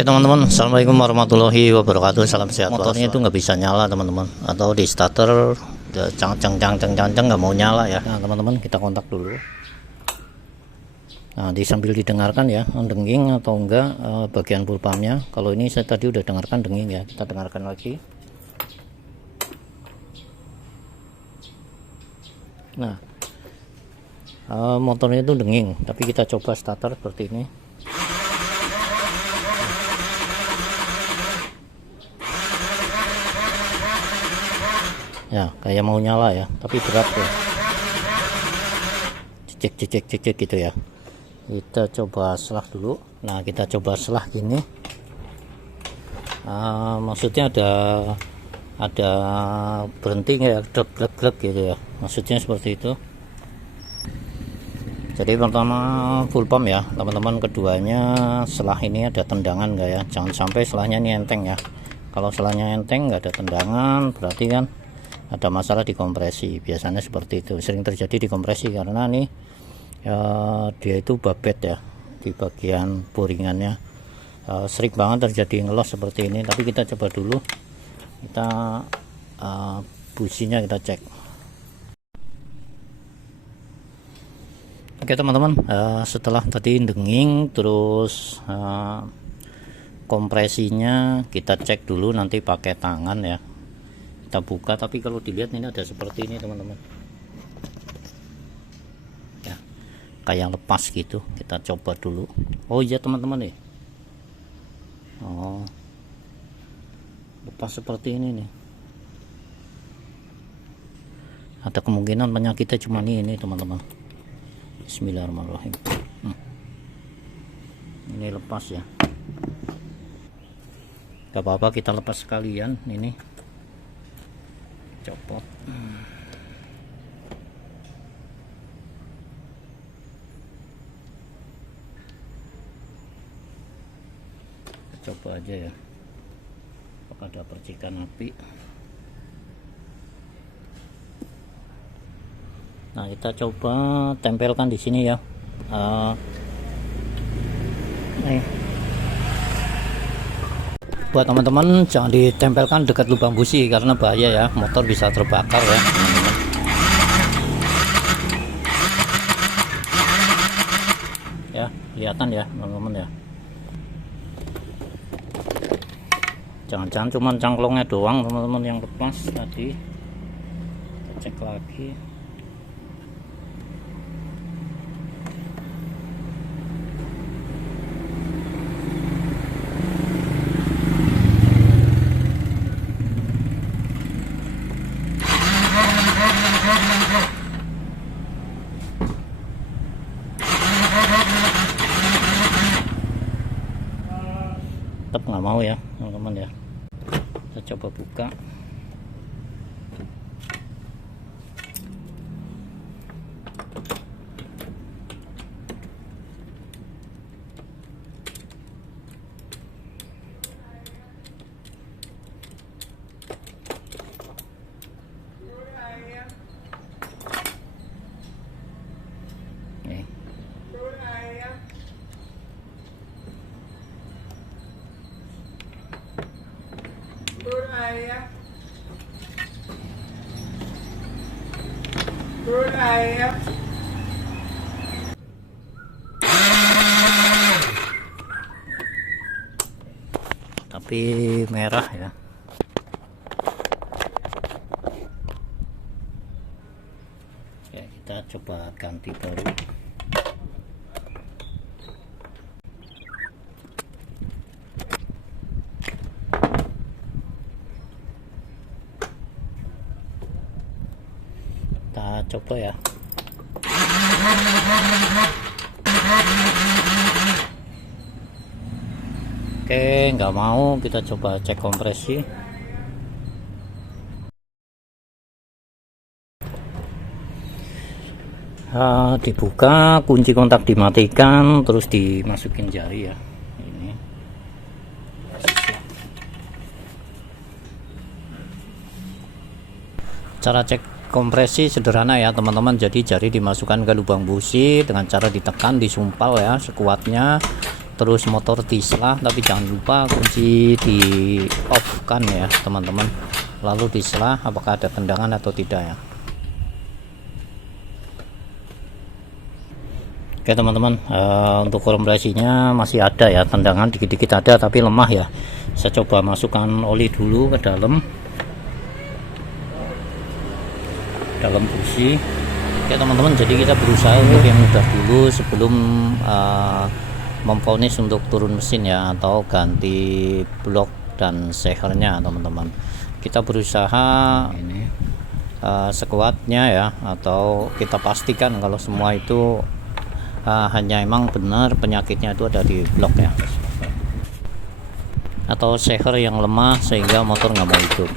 Oke teman-teman, assalamualaikum warahmatullahi wabarakatuh. Salam sehat. Motornya itu nggak bisa nyala teman-teman, atau di starter cang nggak mau nyala ya. Nah teman-teman, kita kontak dulu. Nah sambil didengarkan ya, denging atau enggak bagian pulpamnya. Kalau ini saya tadi udah dengarkan denging ya, kita dengarkan lagi. Nah motornya itu denging, tapi kita coba starter seperti ini. Ya kayak mau nyala ya, tapi berat ya, cek gitu ya. Kita coba selah dulu. Nah kita coba selah gini, maksudnya ada berhenti nggak ya, glek gitu ya, maksudnya seperti itu. Jadi pertama full pump ya teman-teman, keduanya selah ini ada tendangan nggak ya, jangan sampai selahnya ini enteng ya. Kalau selahnya enteng nggak ada tendangan, berarti kan ada masalah di kompresi. Biasanya seperti itu, sering terjadi di kompresi karena nih dia itu babet ya di bagian boringannya, sering banget terjadi ngelos seperti ini. Tapi kita coba dulu, kita businya kita cek. Oke teman-teman, setelah tadi denging terus kompresinya kita cek dulu, nanti pakai tangan ya, kita buka. Tapi kalau dilihat ini ada seperti ini teman-teman ya, kayak lepas gitu. Kita coba dulu. Oh iya teman-teman nih, oh lepas seperti ini nih. Ada kemungkinan penyakitnya cuma ini teman-teman. Bismillahirrahmanirrahim. Ini lepas ya, gak apa-apa, kita lepas sekalian. Ini copot. Coba aja ya, apakah ada percikan api. Nah kita coba tempelkan di sini ya. Nih buat teman-teman, jangan ditempelkan dekat lubang busi karena bahaya ya, motor bisa terbakar ya teman-teman. Ya kelihatan ya teman-teman ya, jangan-jangan cuman cangklongnya doang teman-teman yang lepas tadi. Kita cek lagi. Tetap nggak mau ya teman-teman ya. Kita coba buka. Nih. Tapi merah ya. Ya kita coba ganti baru. Kita coba ya. Oke, nggak mau. Kita coba cek kompresi. Dibuka, kunci kontak dimatikan, terus dimasukin jari ya. Ini cara cek kompresi sederhana ya teman-teman. Jadi jari dimasukkan ke lubang busi dengan cara ditekan, disumpal ya sekuatnya, terus motor diselah, tapi jangan lupa kunci di off kan ya teman-teman, lalu diselah apakah ada tendangan atau tidak ya. Oke teman-teman, untuk kompresinya masih ada ya, tendangan dikit-dikit ada tapi lemah ya. Saya coba masukkan oli dulu ke dalam busi. Oke teman-teman, jadi kita berusaha untuk yang mudah dulu sebelum memfonis untuk turun mesin ya, atau ganti blok dan sehernya teman-teman. Kita berusaha ini sekuatnya ya, atau kita pastikan kalau semua itu hanya emang benar penyakitnya itu ada di blok ya, atau seher yang lemah sehingga motor nggak mau hidup.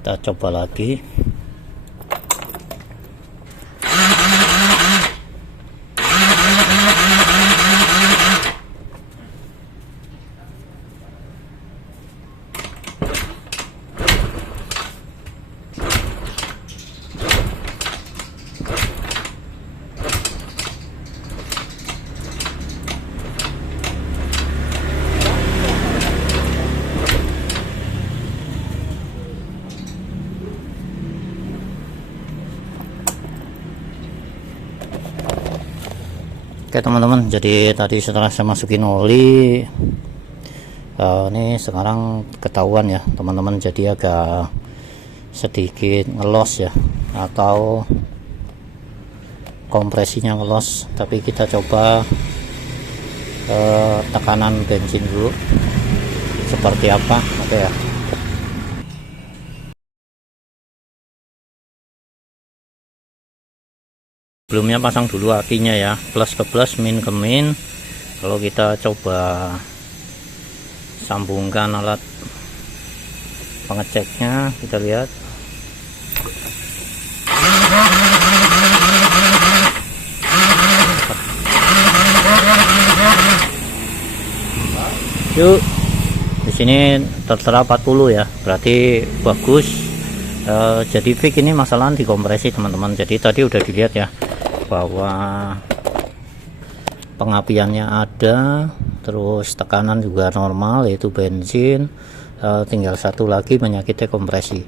Kita coba lagi. Oke teman-teman, jadi tadi setelah saya masukin oli, ini sekarang ketahuan ya teman-teman, jadi agak sedikit ngelos ya, atau kompresinya ngelos. Tapi kita coba tekanan bensin dulu seperti apa. Oke ya. Sebelumnya pasang dulu akinya ya, plus ke plus, min ke min. Kalau kita coba sambungkan alat pengeceknya, kita lihat. Yuk, di sini tertera 40 ya, berarti bagus. Jadi fix ini masalah di kompresi teman-teman. Jadi tadi udah dilihat ya bahwa pengapiannya ada, terus tekanan juga normal yaitu bensin. Tinggal satu lagi penyakitnya kompresi.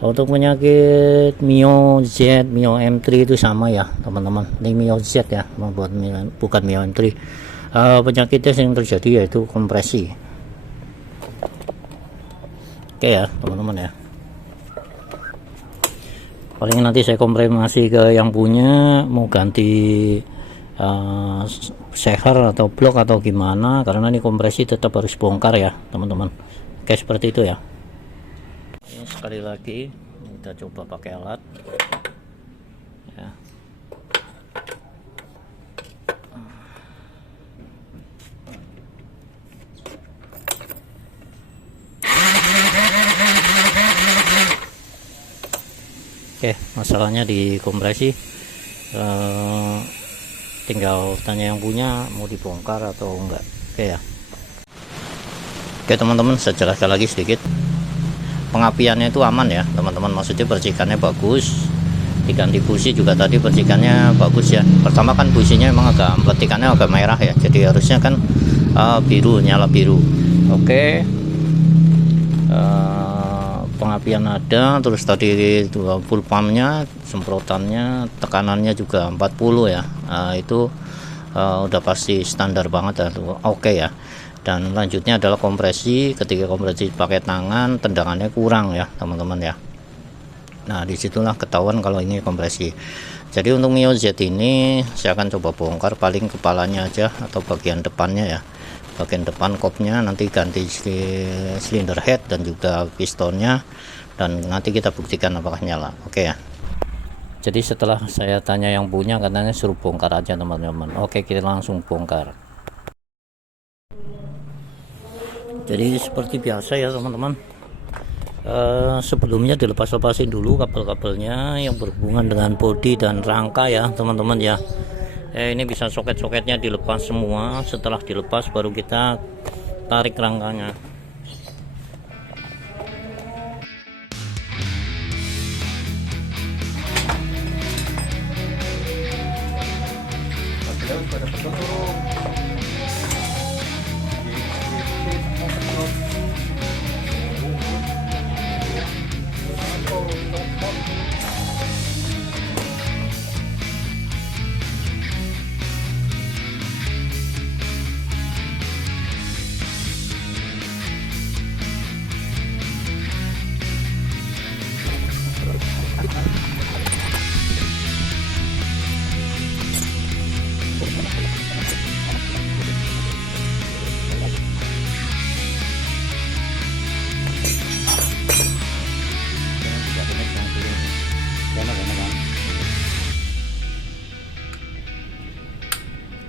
Untuk penyakit Mio Z, Mio M3 itu sama ya teman-teman. Ini Mio Z ya, bukan Mio M3. Penyakitnya yang terjadi yaitu kompresi. Oke ya teman-teman ya. Paling nanti saya konfirmasi ke yang punya mau ganti seher atau blok atau gimana, karena ini kompresi tetap harus bongkar ya teman-teman. Oke, seperti itu ya. Ini sekali lagi kita coba pakai alat ya. Oke, masalahnya di kompresi, tinggal tanya yang punya mau dibongkar atau enggak. Oke ya. Oke teman-teman, saya jelaskan lagi sedikit. Pengapiannya itu aman ya teman-teman, maksudnya percikannya bagus. Diganti busi juga tadi percikannya bagus ya. Pertama kan businya emang agak petikannya agak merah ya, jadi harusnya kan biru, nyala biru. Oke. Pengapian ada, terus tadi full pumpnya, semprotannya, tekanannya juga 40 ya. Itu udah pasti standar banget ya. Oke ya. Dan lanjutnya adalah kompresi. Ketika kompresi pakai tangan, tendangannya kurang ya teman-teman ya. Nah disitulah ketahuan kalau ini kompresi. Jadi untuk Mio Z ini saya akan coba bongkar paling kepalanya aja atau bagian depannya ya. Bagian depan kopnya nanti ganti silinder head dan juga pistonnya, dan nanti kita buktikan apakah nyala. Oke ya. Jadi setelah saya tanya yang punya, katanya suruh bongkar aja teman-teman. Oke, kita langsung bongkar. Jadi seperti biasa ya teman-teman, Sebelumnya dilepas-lepasin dulu kabel-kabelnya yang berhubungan dengan bodi dan rangka ya teman-teman ya. Ini bisa soket-soketnya dilepas semua. Setelah dilepas baru kita tarik rangkanya.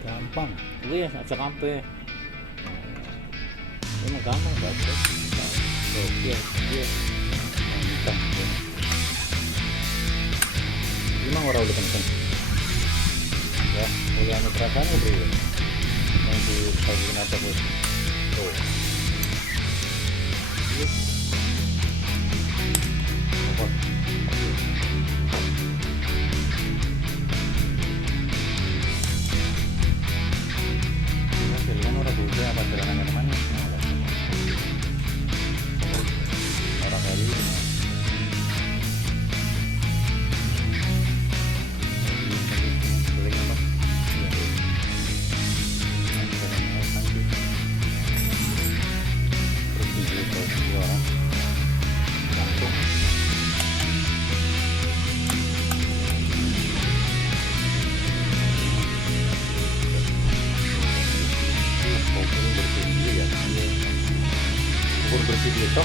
Gampang, gue aja kampe. Ini gampang banget. Oke, gampang. Gimana orang udah kenceng? Ya, mulai anu perasaan bro. Yang di bagian atas bos. Oh. Bersih gitu.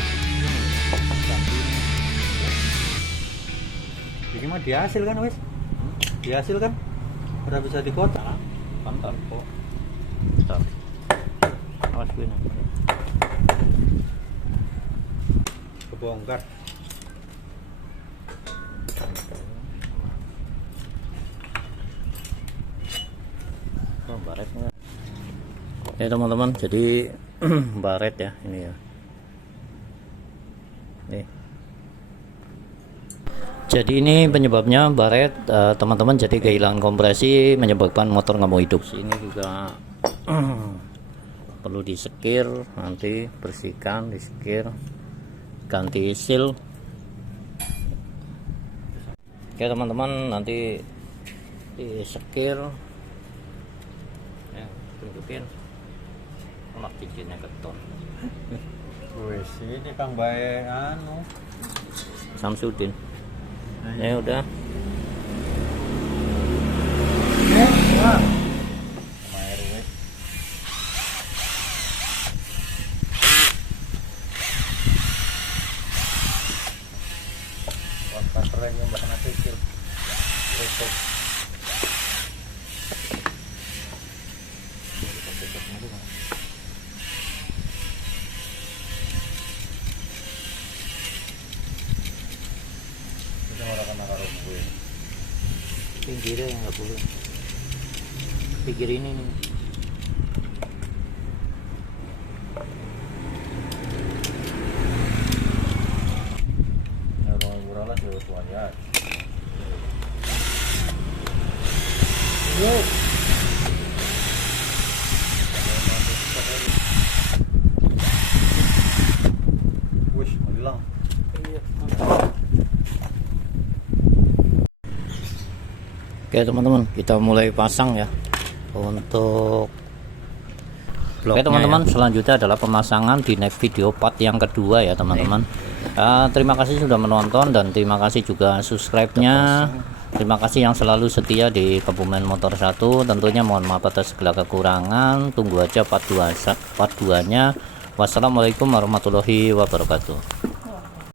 Ini mah dihasilkan wes. Dihasilkan. Udah bisa dikota. Pantar kok. Bentar. Awas gue nih. Kebongkar. Oh, baretnya. Ya teman-teman, jadi baret ya ini ya. Nih. Jadi ini penyebabnya baret teman-teman, jadi kehilangan kompresi menyebabkan motor nggak mau hidup. Ini juga perlu disekir, nanti bersihkan, disekir, ganti seal. Oke teman-teman, nanti disekir ya, tunjukin malah cincinnya keton. Wes ini Kang Bae anu Samsudin. Ya udah. keren yang bahkan kecil. Pinggirnya yang nggak boleh, pinggir ini nih. Oke teman-teman, kita mulai pasang ya untuk bloknya. Oke teman-teman, selanjutnya adalah pemasangan di next video part yang kedua ya teman-teman. Terima kasih sudah menonton dan terima kasih juga subscribe-nya. Terima kasih yang selalu setia di Kebumen Motor 1. Tentunya mohon maaf atas segala kekurangan. Tunggu aja part 2-nya. Wassalamualaikum warahmatullahi wabarakatuh.